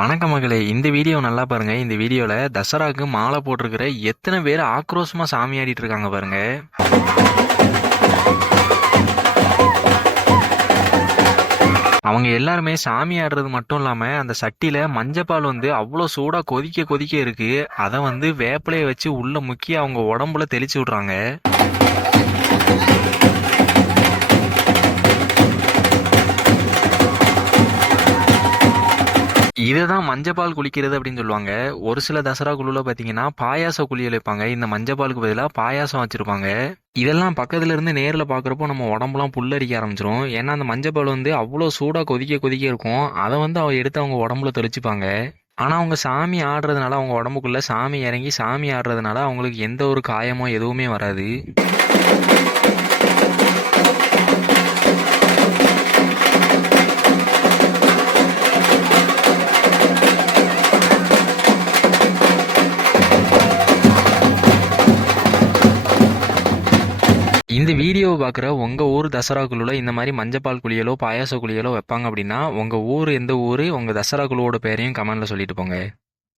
வணக்க மகளே. இந்த வீடியோ நல்லா பாருங்க. இந்த வீடியோல தசராக்கு மாலை போட்டிருக்கிற எத்தனை பேர் ஆக்ரோஷமா சாமி ஆடிட்டு இருக்காங்க பாருங்க. அவங்க எல்லாருமே சாமி ஆடுறது மட்டும் இல்லாம அந்த சட்டியில மஞ்சப்பால் வந்து அவ்வளோ சூடா கொதிக்க கொதிக்க இருக்கு. அதை வந்து வேப்பிலையை வச்சு உள்ள முக்கி அவங்க உடம்புல தெளிச்சு விடுறாங்க. இதுதான் மஞ்சப்பால் குளிக்கிறது அப்படின்னு சொல்லுவாங்க. ஒரு சில தசரா குழுல பாத்தீங்கன்னா பாயாச குளியல் வைப்பாங்க. இந்த மஞ்சப்பாலுக்கு பதிலாக பாயாசம் வச்சிருப்பாங்க. இதெல்லாம் பக்கத்துல இருந்து நேரில் பாக்குறப்போ நம்ம உடம்புலாம் புல்லரிக்க ஆரம்பிச்சிரும். ஏன்னா அந்த மஞ்சப்பால் வந்து அவ்வளோ சூடா கொதிக்க கொதிக்க இருக்கும். அதை வந்து அவ எடுத்து அவங்க உடம்புல தெளிச்சுப்பாங்க. ஆனால் அவங்க சாமி ஆடுறதுனால அவங்க உடம்புக்குள்ள சாமி இறங்கி சாமி ஆடுறதுனால அவங்களுக்கு எந்த ஒரு காயமோ எதுவுமே வராது. இந்த வீடியோவை பார்க்குற உங்கள் ஊர் தசரா குழுவில் இந்த மாதிரி மஞ்சப்பால் குழியலோ பாயாச குழியலோ வைப்பாங்க அப்படின்னா உங்கள் ஊர் எந்த ஊர் உங்கள் தசரா குழுவோட பேரையும் கமெண்ட்டில் சொல்லிட்டு போங்க.